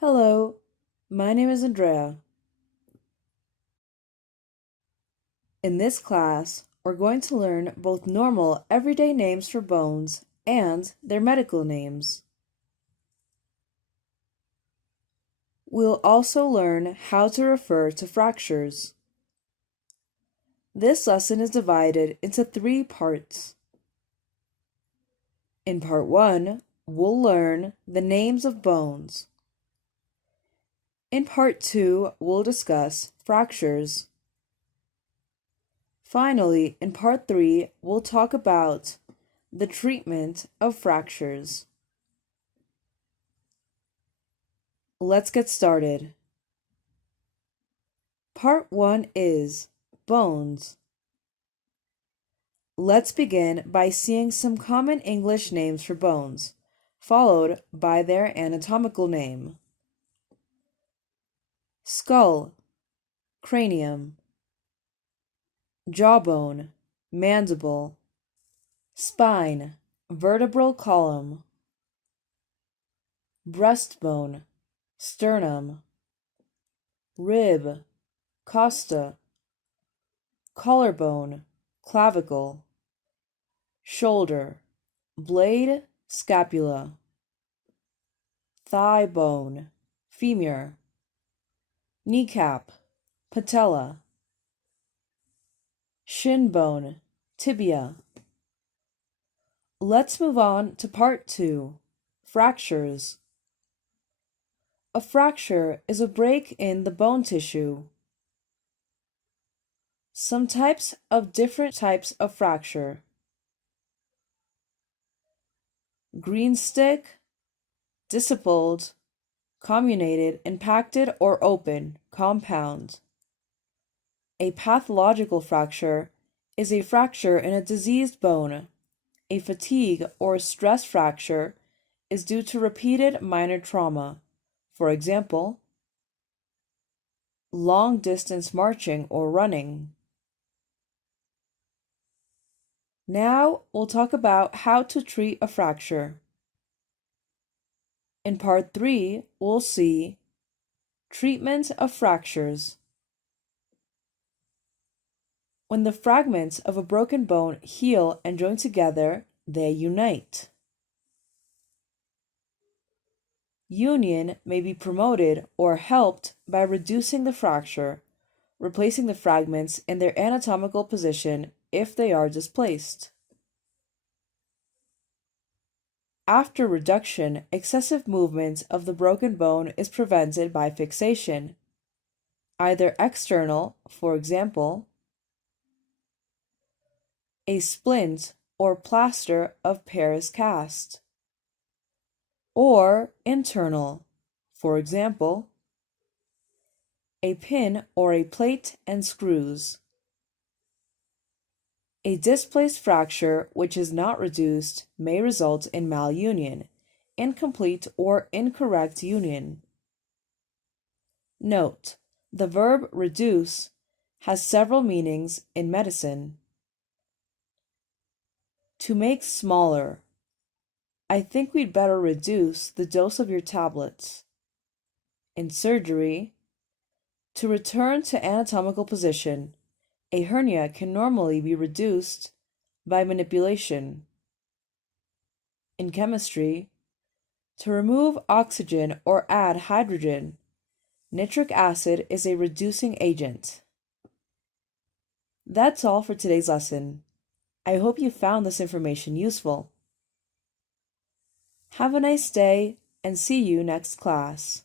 Hello, my name is Andrea. In this class, we're going to learn both normal, everyday names for bones and their medical names. We'll also learn how to refer to fractures. This lesson is divided into 3 parts. In part 1, we'll learn the names of bones. In part 2, we'll discuss fractures. Finally, in part 3, we'll talk about the treatment of fractures. Let's get started. Part 1 is bones. Let's begin by seeing some common English names for bones, followed by their anatomical name. Skull, cranium. Jawbone, mandible. Spine, vertebral column. Breastbone, sternum. Rib, costa. Collarbone, clavicle. Shoulder, blade, scapula. Thigh bone, femur. Kneecap, patella. Shin bone, tibia. Let's move on to part 2, fractures. A fracture is a break in the bone tissue. Some different types of fracture. Green stick, discipled, comminuted, impacted or open, compound. A pathological fracture is a fracture in a diseased bone. A fatigue or stress fracture is due to repeated minor trauma. For example, long-distance marching or running. Now we'll talk about how to treat a fracture. In part 3, we'll see treatment of fractures. When the fragments of a broken bone heal and join together, they unite. Union may be promoted or helped by reducing the fracture, replacing the fragments in their anatomical position if they are displaced. After reduction, excessive movement of the broken bone is prevented by fixation, either external, for example, a splint or plaster of Paris cast, or internal, for example, a pin or a plate and screws. A displaced fracture which is not reduced may result in malunion, incomplete or incorrect union. Note: the verb reduce has several meanings in medicine. To make smaller. I think we'd better reduce the dose of your tablets. In surgery, to return to anatomical position, a hernia can normally be reduced by manipulation. In chemistry, to remove oxygen or add hydrogen, nitric acid is a reducing agent. That's all for today's lesson. I hope you found this information useful. Have a nice day and see you next class.